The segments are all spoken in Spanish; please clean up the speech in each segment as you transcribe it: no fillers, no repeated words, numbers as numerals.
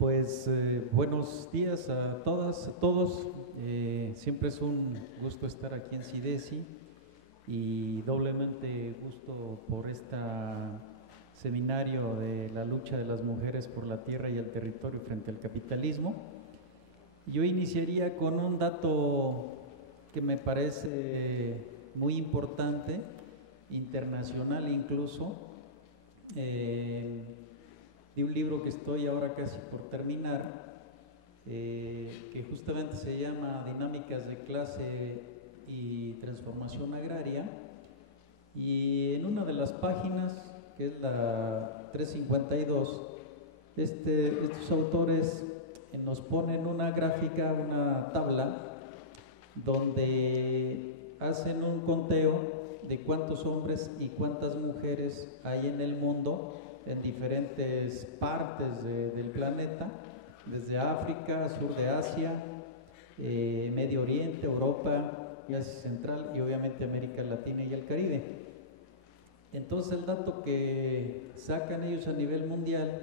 Pues buenos días a todas, a todos. Siempre es un gusto estar aquí en CIDESI y doblemente gusto por este seminario de la lucha de las mujeres por la tierra y el territorio frente al capitalismo. Yo iniciaría con un dato que me parece muy importante, internacional incluso, de un libro que estoy ahora casi por terminar, que justamente se llama Dinámicas de Clase y Transformación Agraria, y en una de las páginas, que es la 352, estos autores nos ponen una gráfica, una tabla, donde hacen un conteo de cuántos hombres y cuántas mujeres hay en el mundo, en diferentes partes del planeta, desde África, sur de Asia, Medio Oriente, Europa y Asia Central, y obviamente América Latina y el Caribe. Entonces el dato que sacan ellos a nivel mundial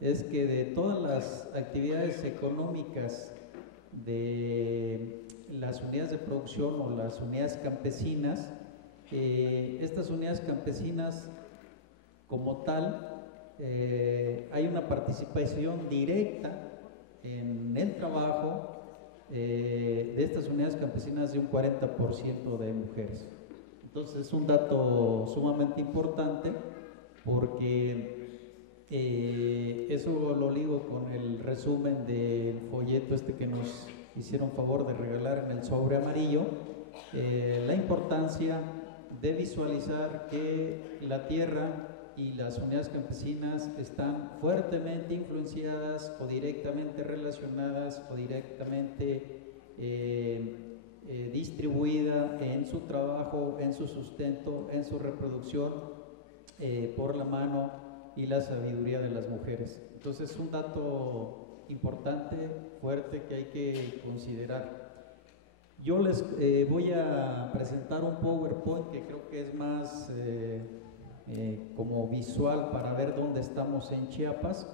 es que de todas las actividades económicas de las unidades de producción o las unidades campesinas, estas unidades campesinas como tal, hay una participación directa en el trabajo de estas unidades campesinas de un 40% de mujeres. Entonces es un dato sumamente importante porque eso lo ligo con el resumen del folleto que nos hicieron favor de regalar en el sobre amarillo, la importancia de visualizar que la tierra y las unidades campesinas están fuertemente influenciadas o directamente relacionadas o directamente distribuida en su trabajo, en su sustento, en su reproducción, por la mano y la sabiduría de las mujeres. Entonces es un dato importante, fuerte, que hay que considerar. Yo les voy a presentar un PowerPoint que creo que es más como visual para ver dónde estamos en Chiapas.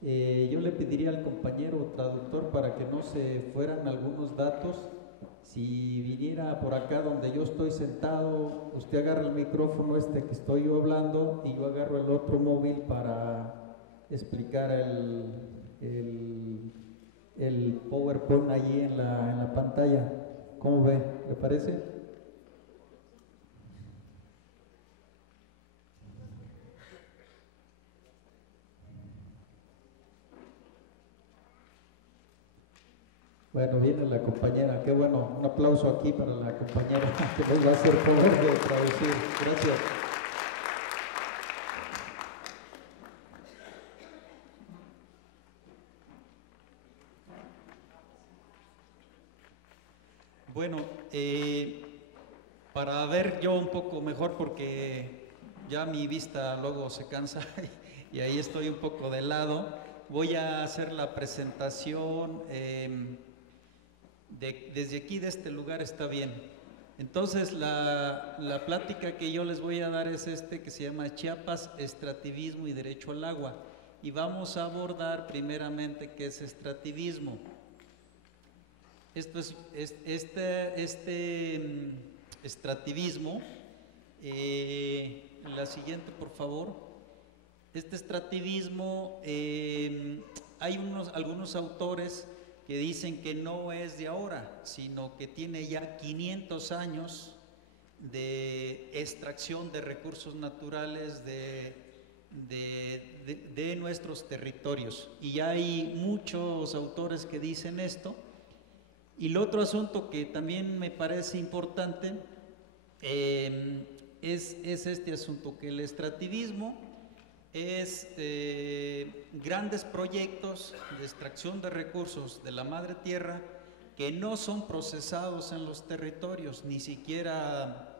Yo le pediría al compañero traductor para que no se fueran algunos datos. Si viniera por acá donde yo estoy sentado, usted agarra el micrófono que estoy yo hablando y yo agarro el otro móvil para explicar el PowerPoint allí en la pantalla. ¿Cómo ve? ¿Le parece? Bueno, viene la compañera, qué bueno, un aplauso aquí para la compañera que nos va a hacer favor de traducir. Gracias. Bueno, para ver yo un poco mejor, porque ya mi vista luego se cansa y ahí estoy un poco de lado, voy a hacer la presentación desde aquí, de este lugar, está bien. Entonces la plática que yo les voy a dar es que se llama Chiapas, extractivismo y derecho al agua, y vamos a abordar primeramente qué es extractivismo. Esto es extractivismo, la siguiente por favor. Este extractivismo, hay algunos autores que dicen que no es de ahora, sino que tiene ya 500 años de extracción de recursos naturales de nuestros territorios, y ya hay muchos autores que dicen esto. Y el otro asunto que también me parece importante es este asunto, que el extractivismo es grandes proyectos de extracción de recursos de la madre tierra que no son procesados en los territorios, ni siquiera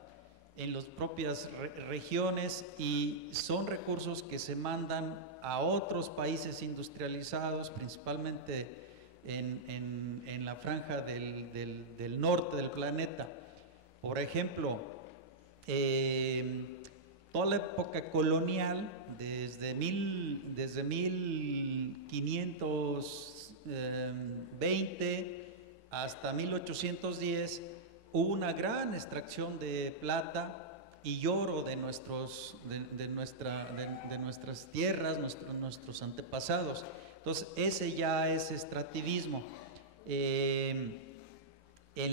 en las propias regiones, y son recursos que se mandan a otros países industrializados, principalmente en la franja del norte del planeta. Por ejemplo, toda la época colonial desde 1520 hasta 1810 hubo una gran extracción de plata y oro de nuestras tierras, nuestros antepasados. Entonces ese ya es extractivismo. En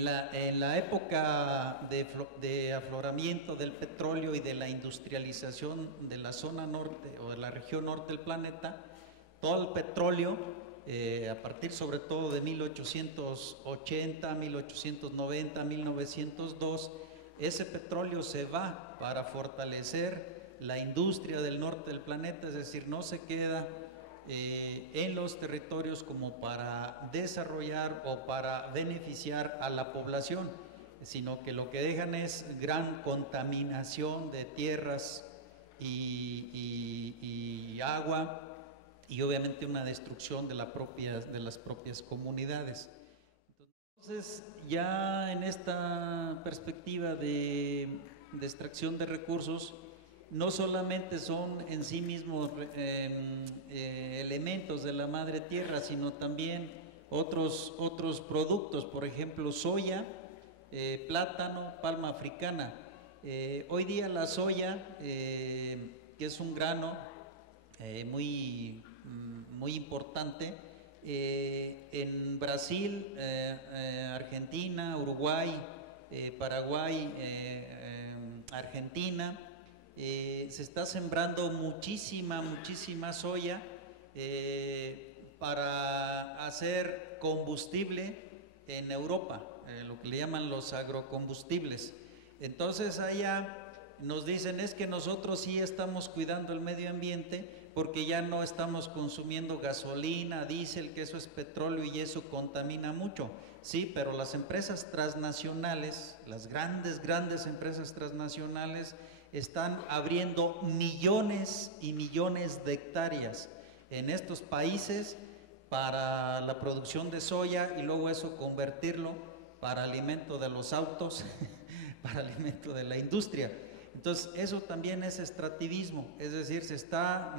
la época de afloramiento del petróleo y de la industrialización de la zona norte o de la región norte del planeta, todo el petróleo, a partir sobre todo de 1880, 1890, 1902, ese petróleo se va para fortalecer la industria del norte del planeta, es decir, no se queda en los territorios como para desarrollar o para beneficiar a la población, sino que lo que dejan es gran contaminación de tierras y agua, y obviamente una destrucción de las propias comunidades. Entonces, ya en esta perspectiva de extracción de recursos, no solamente son en sí mismos elementos de la madre tierra, sino también otros productos, por ejemplo, soya, plátano, palma africana. Hoy día la soya, que es un grano muy importante, en Brasil, Argentina, Uruguay, Paraguay, Argentina, se está sembrando muchísima soya para hacer combustible en Europa, lo que le llaman los agrocombustibles. Entonces allá nos dicen, es que nosotros sí estamos cuidando el medio ambiente porque ya no estamos consumiendo gasolina, diésel, que eso es petróleo y eso contamina mucho. Sí, pero las empresas transnacionales, las grandes empresas transnacionales, están abriendo millones y millones de hectáreas en estos países para la producción de soya y luego eso convertirlo para alimento de los autos, para alimento de la industria. Entonces eso también es extractivismo, es decir, se está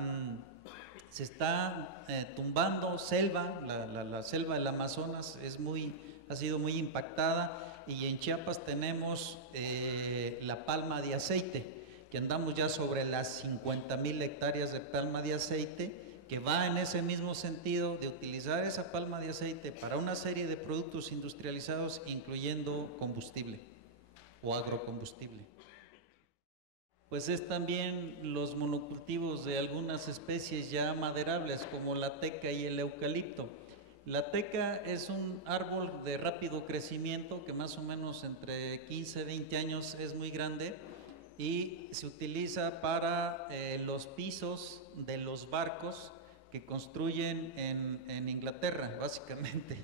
tumbando selva, la selva del Amazonas ha sido muy impactada, y en Chiapas tenemos la palma de aceite, que andamos ya sobre las 50,000 hectáreas de palma de aceite, que va en ese mismo sentido de utilizar esa palma de aceite para una serie de productos industrializados, incluyendo combustible o agrocombustible. Pues es también los monocultivos de algunas especies ya maderables, como la teca y el eucalipto. La teca es un árbol de rápido crecimiento que más o menos entre 15 y 20 años es muy grande, y se utiliza para los pisos de los barcos que construyen en Inglaterra, básicamente,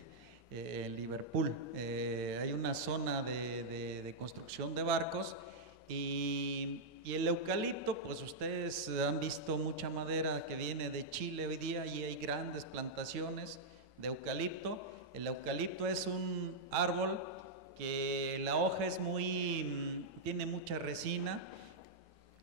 en Liverpool. Hay una zona de construcción de barcos, y el eucalipto, pues ustedes han visto mucha madera que viene de Chile hoy día, y hay grandes plantaciones de eucalipto. El eucalipto es un árbol que la hoja es tiene mucha resina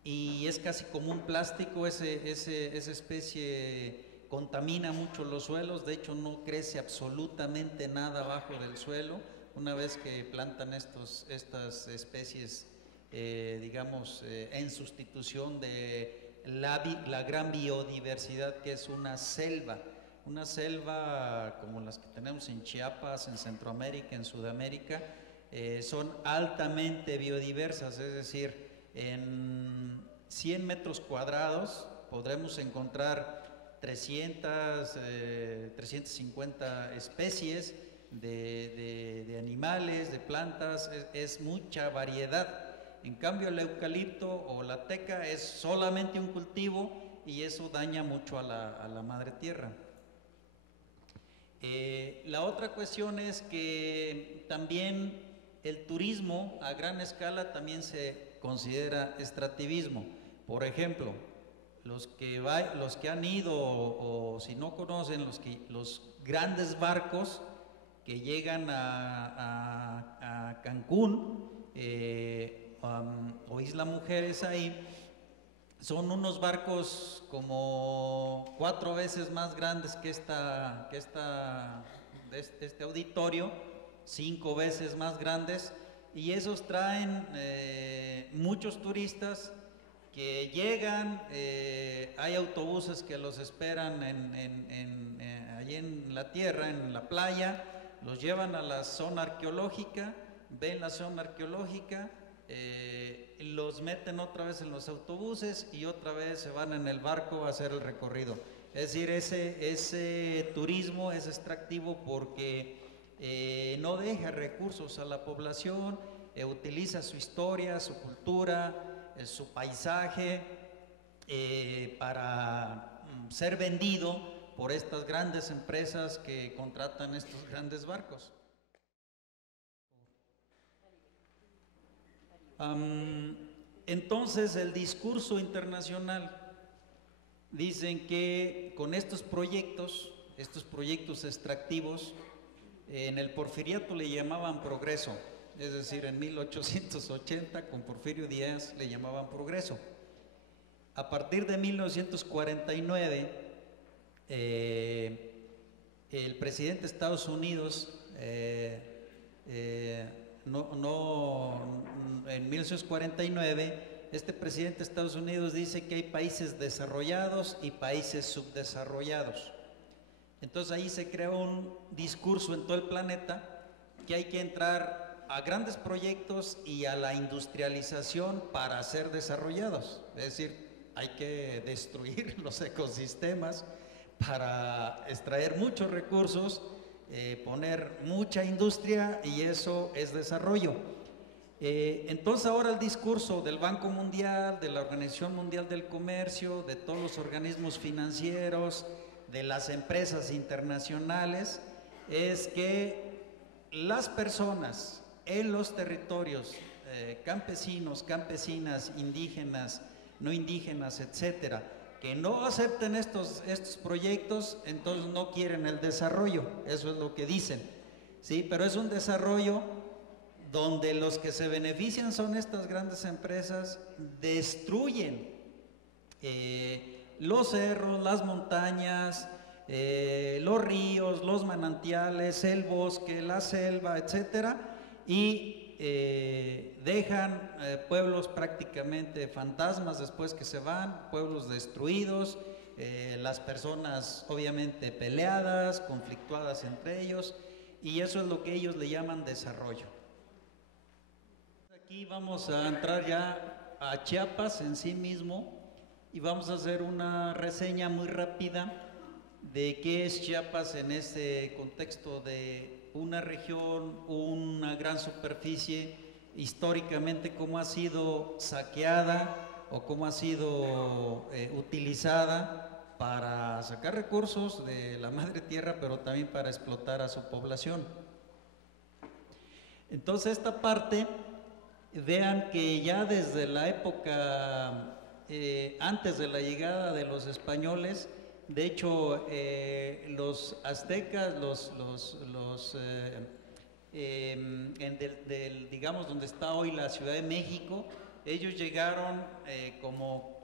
y es casi como un plástico. Esa especie contamina mucho los suelos, de hecho no crece absolutamente nada abajo del suelo una vez que plantan estas especies, digamos, en sustitución de la gran biodiversidad que es una selva como las que tenemos en Chiapas, en Centroamérica, en Sudamérica. Son altamente biodiversas, es decir, en 100 metros cuadrados podremos encontrar 350 especies de animales, de plantas, es mucha variedad. En cambio el eucalipto o la teca es solamente un cultivo, y eso daña mucho a la madre tierra. La otra cuestión es que también el turismo a gran escala también se considera extractivismo. Por ejemplo, los que han ido, o si no conocen, los grandes barcos que llegan a Cancún o Isla Mujeres, ahí Son unos barcos como 4 veces más grandes que este auditorio, 5 veces más grandes, y esos traen muchos turistas que llegan, hay autobuses que los esperan allí en la tierra, en la playa, los llevan a la zona arqueológica, ven la zona arqueológica, los meten otra vez en los autobuses y otra vez se van en el barco a hacer el recorrido. Es decir, ese turismo es extractivo porque no deja recursos a la población, utiliza su historia, su cultura, su paisaje para ser vendido por estas grandes empresas que contratan estos grandes barcos. Entonces el discurso internacional, dicen que con estos proyectos extractivos, en el Porfiriato le llamaban progreso, es decir, en 1880 con Porfirio Díaz le llamaban progreso. A partir de 1949, el presidente de Estados Unidos, en 1949, este presidente de Estados Unidos dice que hay países desarrollados y países subdesarrollados. Entonces ahí se creó un discurso en todo el planeta que hay que entrar a grandes proyectos y a la industrialización para ser desarrollados. Es decir, hay que destruir los ecosistemas para extraer muchos recursos, poner mucha industria, y eso es desarrollo. Entonces ahora el discurso del Banco Mundial, de la Organización Mundial del Comercio, de todos los organismos financieros, de las empresas internacionales, es que las personas en los territorios, campesinos, campesinas, indígenas, no indígenas, etcétera, que no acepten estos proyectos, entonces no quieren el desarrollo. Eso es lo que dicen, ¿sí? Pero es un desarrollo donde los que se benefician son estas grandes empresas, destruyen los cerros, las montañas, los ríos, los manantiales, el bosque, la selva, etcétera, y dejan pueblos prácticamente fantasmas después que se van, pueblos destruidos, las personas obviamente peleadas, conflictuadas entre ellos, y eso es lo que ellos le llaman desarrollo. Aquí vamos a entrar ya a Chiapas en sí mismo y vamos a hacer una reseña muy rápida de qué es Chiapas en este contexto de una región, una gran superficie, históricamente cómo ha sido saqueada o cómo ha sido utilizada para sacar recursos de la madre tierra, pero también para explotar a su población. Entonces esta parte, vean que ya desde la época, antes de la llegada de los españoles, de hecho, los aztecas, digamos donde está hoy la Ciudad de México, ellos llegaron como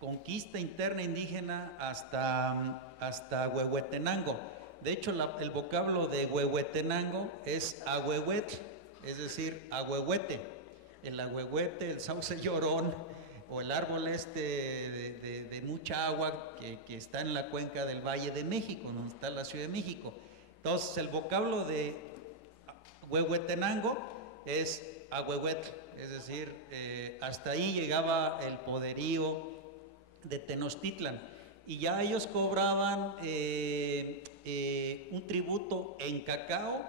conquista interna indígena hasta Huehuetenango. De hecho, el vocablo de Huehuetenango es ahuehuetl, es decir, ahuehuete. El ahuehuete, el sauce llorón, o el árbol de mucha agua que está en la cuenca del Valle de México, donde está la Ciudad de México. Entonces el vocablo de Huehuetenango es ahuehuetl, es decir, hasta ahí llegaba el poderío de Tenochtitlan, y ya ellos cobraban un tributo en cacao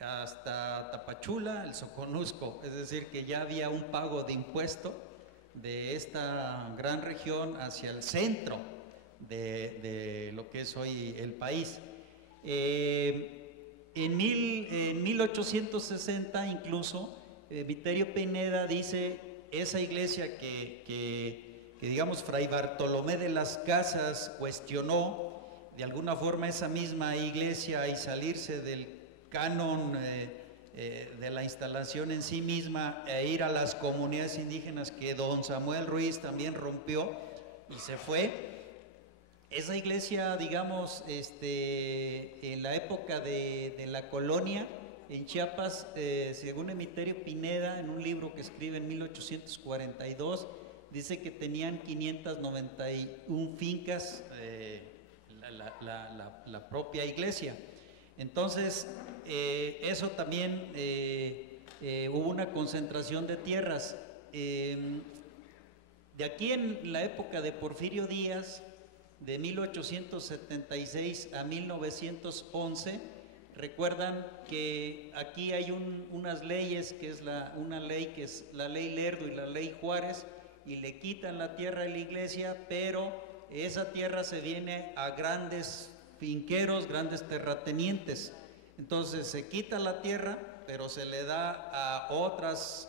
hasta Tapachula, el Soconusco, es decir, que ya había un pago de impuesto de esta gran región hacia el centro de lo que es hoy el país. En 1860 incluso, Viterio Pineda dice, esa iglesia que digamos Fray Bartolomé de las Casas cuestionó, de alguna forma esa misma iglesia, y salirse del canon de la instalación en sí misma, e ir a las comunidades indígenas que don Samuel Ruiz también rompió y se fue. Esa iglesia, digamos, en la época de la colonia en Chiapas, según Emiterio Pineda, en un libro que escribe en 1842, dice que tenían 591 fincas, la propia iglesia. Entonces, eso también, hubo una concentración de tierras. De aquí en la época de Porfirio Díaz, de 1876 a 1911, recuerdan que aquí hay unas leyes, que es una ley que es la ley Lerdo y la ley Juárez, y le quitan la tierra a la iglesia, pero esa tierra se viene a grandes finqueros, grandes terratenientes. Entonces se quita la tierra, pero se le da a otras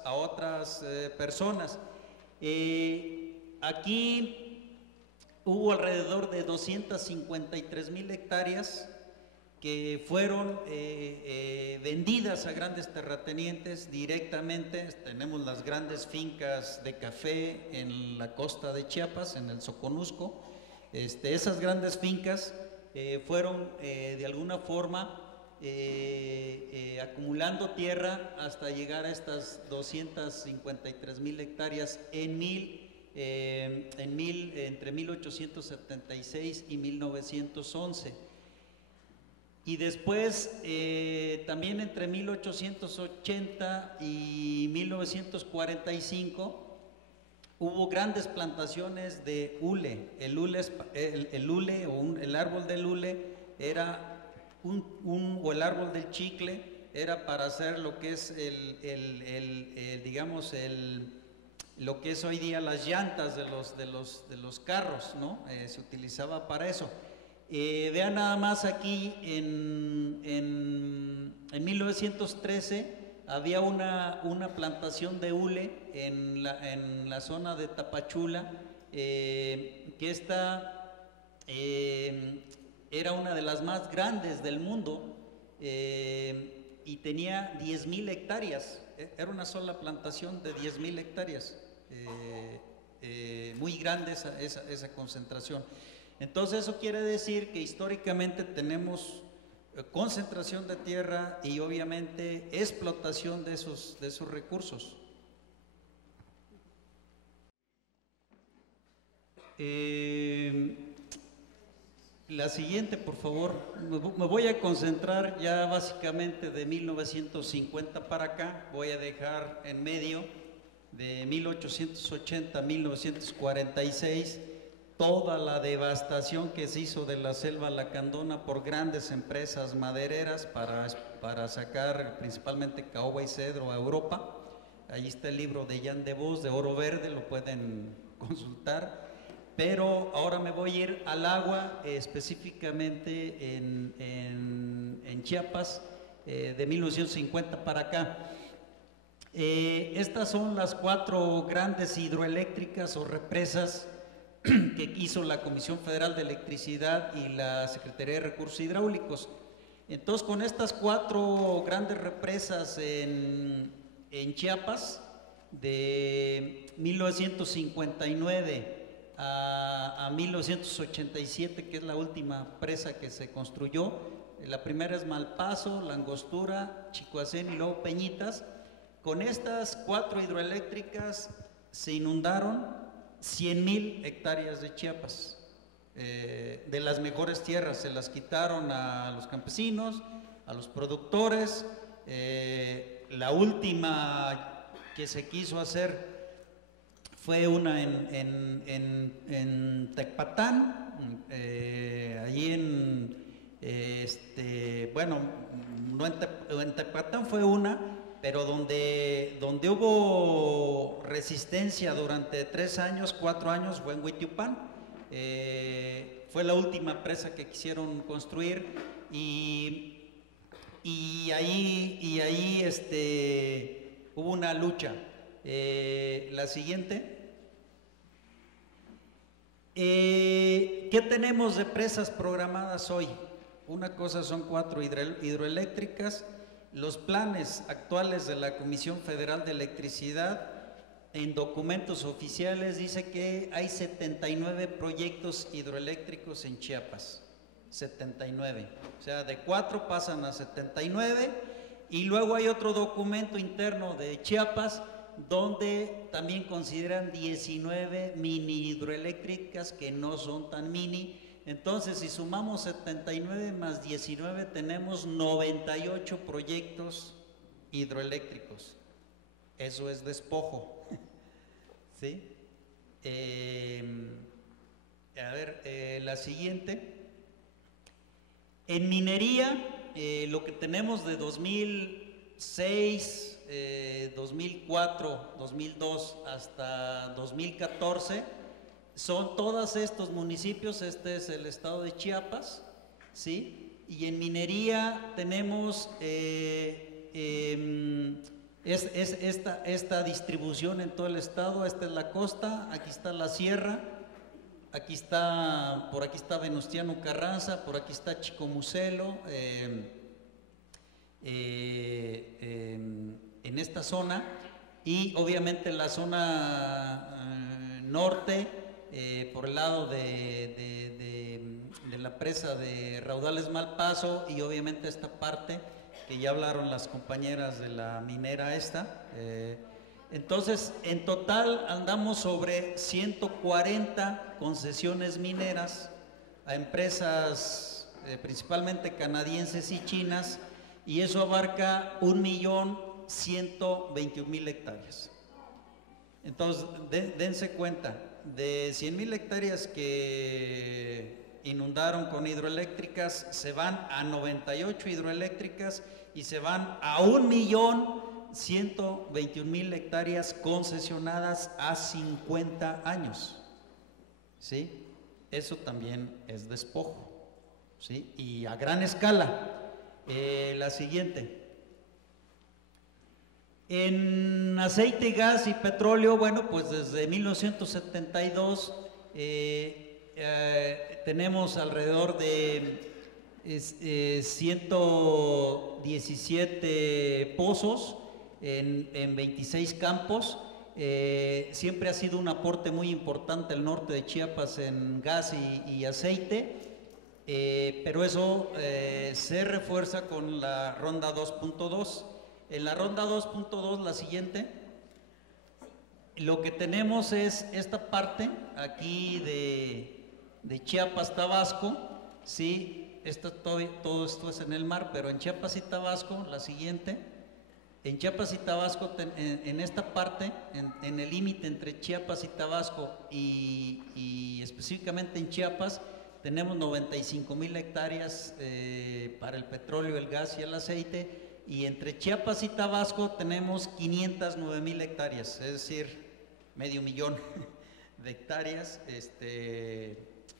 personas. Aquí hubo alrededor de 253,000 hectáreas que fueron vendidas a grandes terratenientes directamente. Tenemos las grandes fincas de café en la costa de Chiapas, en el Soconusco. Esas grandes fincas fueron de alguna forma acumulando tierra hasta llegar a estas 253,000 hectáreas entre 1876 y 1911. Y después, también entre 1880 y 1945, hubo grandes plantaciones de hule. El hule o el árbol del hule era o el árbol del chicle era para hacer lo que es digamos, lo que es hoy día las llantas de los carros, ¿no? Se utilizaba para eso. Vean nada más aquí, en 1913 había una plantación de hule en la zona de Tapachula, que era una de las más grandes del mundo, y tenía 10,000 hectáreas. Era una sola plantación de 10,000 hectáreas, muy grande esa concentración. Entonces eso quiere decir que históricamente tenemos concentración de tierra y obviamente explotación de esos recursos. La siguiente, por favor. Me voy a concentrar ya básicamente de 1950 para acá. Voy a dejar en medio de 1880 a 1946 toda la devastación que se hizo de la selva lacandona por grandes empresas madereras para sacar principalmente caoba y cedro a Europa. Ahí está el libro de Jan de Vos, de Oro Verde, lo pueden consultar. Pero ahora me voy a ir al agua, específicamente en Chiapas, de 1950 para acá. Estas son las 4 grandes hidroeléctricas o represas que hizo la Comisión Federal de Electricidad y la Secretaría de Recursos Hidráulicos. Entonces, con estas 4 grandes represas en Chiapas, de 1959 a 1987, que es la última presa que se construyó. La primera es Malpaso, La Angostura, Chicoacén y luego Peñitas. Con estas 4 hidroeléctricas se inundaron 100,000 hectáreas de Chiapas, de las mejores tierras. Se las quitaron a los campesinos, a los productores. La última que se quiso hacer fue una en Tecpatán, allí bueno, no en Tecpatán fue una, pero donde hubo resistencia durante 3 años, 4 años, fue en Huitiupán. Fue la última presa que quisieron construir, y ahí hubo una lucha. La siguiente. ¿Qué tenemos de presas programadas hoy? Una cosa son 4 hidroeléctricas los planes actuales de la Comisión Federal de Electricidad, en documentos oficiales dice que hay 79 proyectos hidroeléctricos en Chiapas, 79, o sea, de 4 pasan a 79, y luego hay otro documento interno de Chiapas donde también consideran 19 mini hidroeléctricas que no son tan mini. Entonces, si sumamos 79 más 19, tenemos 98 proyectos hidroeléctricos. Eso es despojo. ¿Sí? A ver, la siguiente. En minería, lo que tenemos de 2006, 2004, 2002 hasta 2014, son todos estos municipios. Este es el estado de Chiapas, ¿sí? Y en minería tenemos esta distribución en todo el estado. Esta es la costa, aquí está la sierra, aquí está, por aquí está Venustiano Carranza, por aquí está Chicomucelo, en esta zona, y obviamente la zona norte, por el lado de la presa de Raudales Malpaso, y obviamente esta parte que ya hablaron las compañeras de la minera esta. Entonces, en total andamos sobre 140 concesiones mineras a empresas principalmente canadienses y chinas, y eso abarca 1.121.000 hectáreas. Entonces, dense cuenta, de 100.000 hectáreas que inundaron con hidroeléctricas, se van a 98 hidroeléctricas y se van a 1.121.000 hectáreas concesionadas a 50 años. ¿Sí? Eso también es despojo, ¿sí? Y a gran escala. La siguiente. En aceite, gas y petróleo, bueno, pues desde 1972 tenemos alrededor de 117 pozos en 26 campos. Siempre ha sido un aporte muy importante el norte de Chiapas en gas y aceite, pero eso se refuerza con la ronda 2.2. En la ronda 2.2, la siguiente, lo que tenemos es esta parte aquí de Chiapas, Tabasco, ¿sí? Todo esto es en el mar, pero en Chiapas y Tabasco, la siguiente, en Chiapas y Tabasco, en esta parte, en el límite entre Chiapas y Tabasco, y específicamente en Chiapas, tenemos 95.000 hectáreas para el petróleo, el gas y el aceite. Y entre Chiapas y Tabasco tenemos 509.000 hectáreas, es decir, 500.000 de hectáreas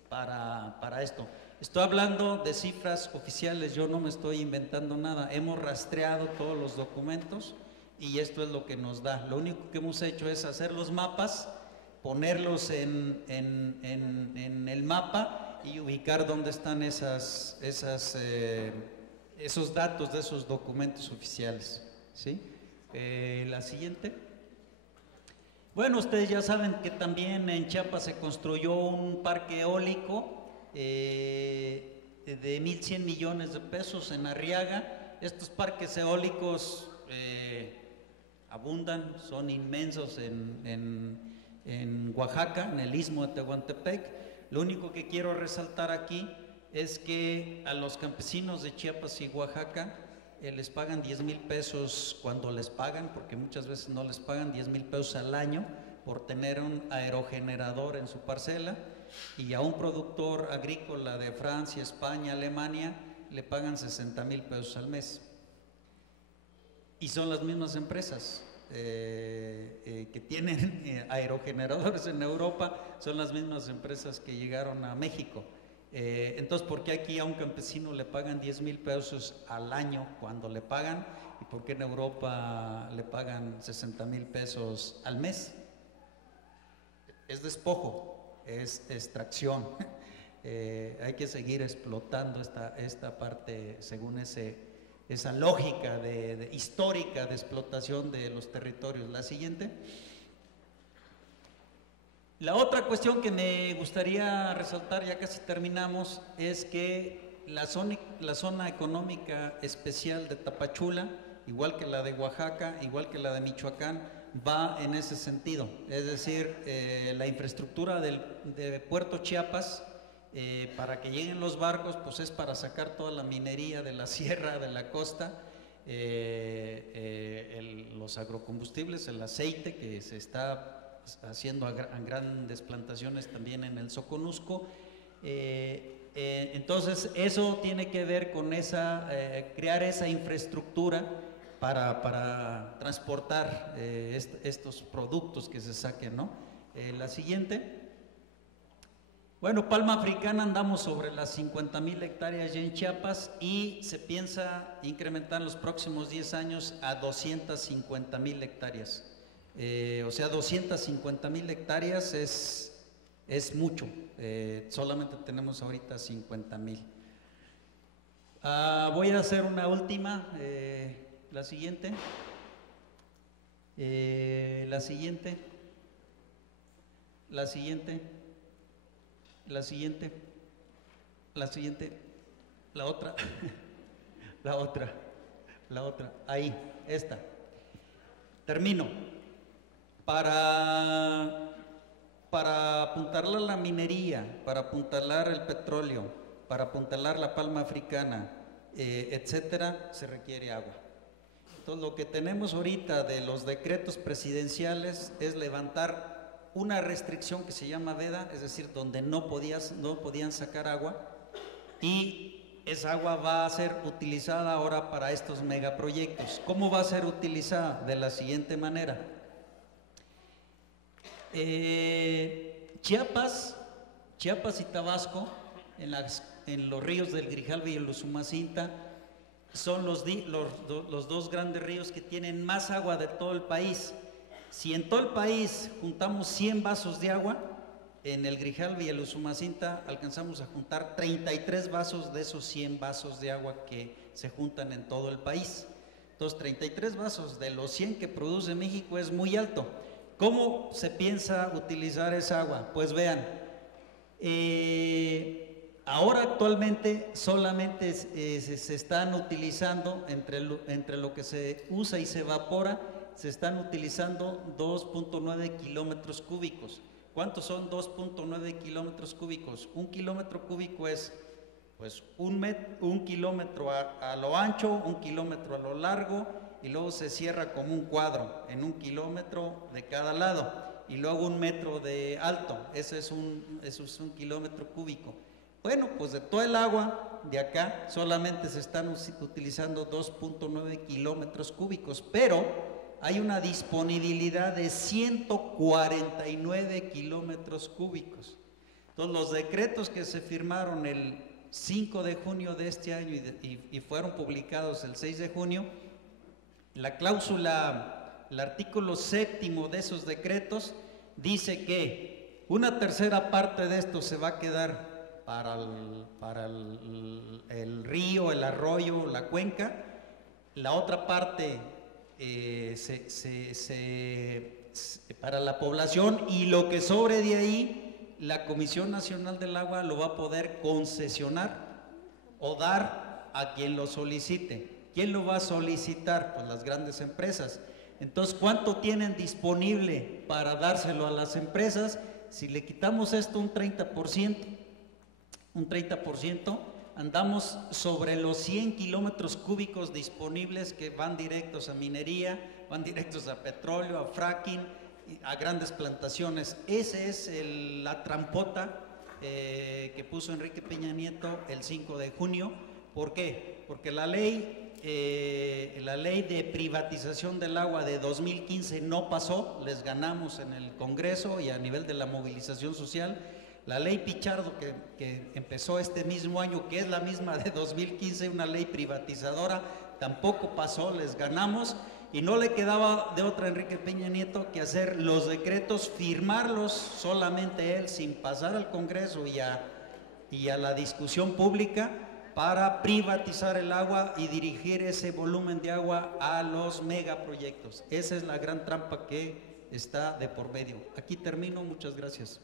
para esto. Estoy hablando de cifras oficiales, yo no me estoy inventando nada. Hemos rastreado todos los documentos y esto es lo que nos da. Lo único que hemos hecho es hacer los mapas, ponerlos en el mapa y ubicar dónde están esos datos de esos documentos oficiales, ¿sí? La siguiente. Bueno, ustedes ya saben que también en Chiapas se construyó un parque eólico de 1.100 millones de pesos en Arriaga. Estos parques eólicos abundan, son inmensos en Oaxaca, en el istmo de Tehuantepec. Lo único que quiero resaltar aquí es que a los campesinos de Chiapas y Oaxaca les pagan 10,000 pesos cuando les pagan, porque muchas veces no les pagan 10,000 pesos al año por tener un aerogenerador en su parcela, y a un productor agrícola de Francia, España, Alemania le pagan 60,000 pesos al mes. Y son las mismas empresas que tienen aerogeneradores en Europa, son las mismas empresas que llegaron a México. Entonces, ¿por qué aquí a un campesino le pagan 10,000 pesos al año cuando le pagan? ¿Y por qué en Europa le pagan 60,000 pesos al mes? Es despojo, es extracción. Hay que seguir explotando esta parte según ese esa lógica histórica de explotación de los territorios. La siguiente. La otra cuestión que me gustaría resaltar, ya casi terminamos, es que la zona económica especial de Tapachula, igual que la de Oaxaca, igual que la de Michoacán, va en ese sentido. Es decir, la infraestructura de Puerto Chiapas, para que lleguen los barcos, pues es para sacar toda la minería de la sierra, de la costa, los agrocombustibles, el aceite que se está haciendo a grandes plantaciones también en el Soconusco. Entonces eso tiene que ver con crear esa infraestructura para transportar estos productos que se saquen, ¿no? La siguiente. Bueno, palma africana andamos sobre las 50,000 hectáreas ya en Chiapas y se piensa incrementar en los próximos 10 años a 250,000 hectáreas. O sea, 250,000 hectáreas es mucho, solamente tenemos ahorita 50,000. Voy a hacer una última, la siguiente. La siguiente. La siguiente. La siguiente. La siguiente. La otra. La otra. La otra. Ahí, esta. Termino. Para apuntalar la minería, para apuntalar el petróleo, para apuntalar la palma africana, etcétera, se requiere agua. Entonces, lo que tenemos ahorita de los decretos presidenciales es levantar una restricción que se llama veda, es decir, donde no podían sacar agua, y esa agua va a ser utilizada ahora para estos megaproyectos. ¿Cómo va a ser utilizada? De la siguiente manera. Chiapas y Tabasco, en los ríos del Grijalva y el Usumacinta, son los dos grandes ríos que tienen más agua de todo el país. Si en todo el país juntamos 100 vasos de agua, en el Grijalva y el Usumacinta alcanzamos a juntar 33 vasos de esos 100 vasos de agua que se juntan en todo el país. Entonces, 33 vasos de los 100 que produce México es muy alto. ¿Cómo se piensa utilizar esa agua? Pues vean, ahora actualmente solamente se están utilizando, entre lo que se usa y se evapora, se están utilizando 2.9 kilómetros cúbicos. ¿Cuántos son 2.9 kilómetros cúbicos? Un kilómetro cúbico es pues un kilómetro a lo ancho, un kilómetro a lo largo, y luego se cierra como un cuadro en 1 kilómetro de cada lado, y luego 1 metro de alto. Eso es un kilómetro cúbico. Bueno, pues de todo el agua de acá solamente se están utilizando 2.9 kilómetros cúbicos, pero hay una disponibilidad de 149 kilómetros cúbicos. Entonces, los decretos que se firmaron el 5 de junio de este año y fueron publicados el 6 de junio, la cláusula, el artículo 7º de esos decretos dice que 1/3 parte de esto se va a quedar para el río, el arroyo, la cuenca. La otra parte para la población, y lo que sobre de ahí, la Comisión Nacional del Agua lo va a poder concesionar o dar a quien lo solicite. ¿Quién lo va a solicitar? Pues las grandes empresas. Entonces, ¿cuánto tienen disponible para dárselo a las empresas? Si le quitamos esto un 30%, andamos sobre los 100 kilómetros cúbicos disponibles que van directos a minería, van directos a petróleo, a fracking, a grandes plantaciones. Esa es la trampota que puso Enrique Peña Nieto el 5 de junio. ¿Por qué? Porque la ley de privatización del agua de 2015 no pasó, les ganamos en el Congreso y a nivel de la movilización social. La ley Pichardo que empezó este mismo año, que es la misma de 2015, una ley privatizadora, tampoco pasó, les ganamos, y no le quedaba de otra a Enrique Peña Nieto que hacer los decretos, firmarlos solamente él, sin pasar al Congreso y a la discusión pública, para privatizar el agua y dirigir ese volumen de agua a los megaproyectos. Esa es la gran trampa que está de por medio. Aquí termino, muchas gracias.